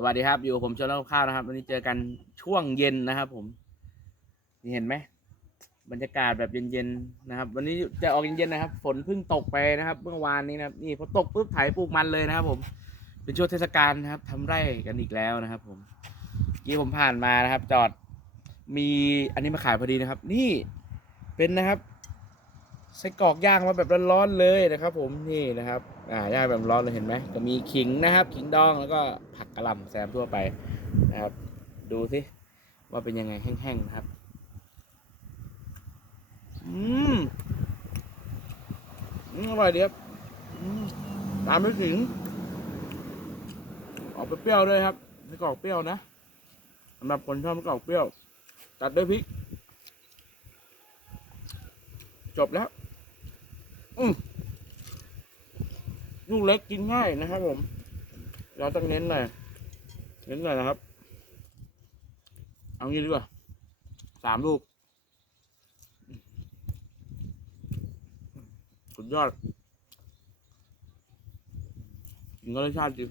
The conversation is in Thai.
สวัสดีครับ อยู่กับผมชนข้าวนะครับ วันนี้เจอกันช่วงเย็นนะครับผมนี่เห็นไหมบรรยากาศแบบเย็นๆนะครับ วันนี้จะออกเย็นๆนะครับ ฝนเพิ่งตกไปนะครับ เมื่อวานนี้นะครับนี่พอตกปุ๊บไถปลูกมันเลยนะครับ ผม เป็นช่วงเทศกาลนะครับทำไร่กันอีกแล้วนะครับ ผมกี้ผมผ่านมานะครับ จอดมีอันนี้มาขายพอดีนะครับ นี่เป็นนะครับไส้กรอกย่างมาแบบร้อนๆเลยนะครับ ผมนี่นะครับ อ่าย่างแบบร้อนเลยเห็นไหมก็มีขิงนะครับ ขิงดองแล้วก็ กกะลำแซมทั่วไปนะครับ ดูสิว่าเป็นยังไงแห้งๆนะครับ อืมอร่อยดีครับตามด้วยขิงออกไปเปรี้ยวด้วยครับไส้กรอกเปรี้ยวนะสำหรับคนชอบไส้กรอกเปรี้ยว ตัดด้วยพริก จบแล้ว อืมลูกเล็กกินง่ายนะครับผม เราต้องเน้นหน่อย เน้นหน่อยนะครับ เอางี้ดีกว่าสามลูก สุดยอดกินก็รสชาติดี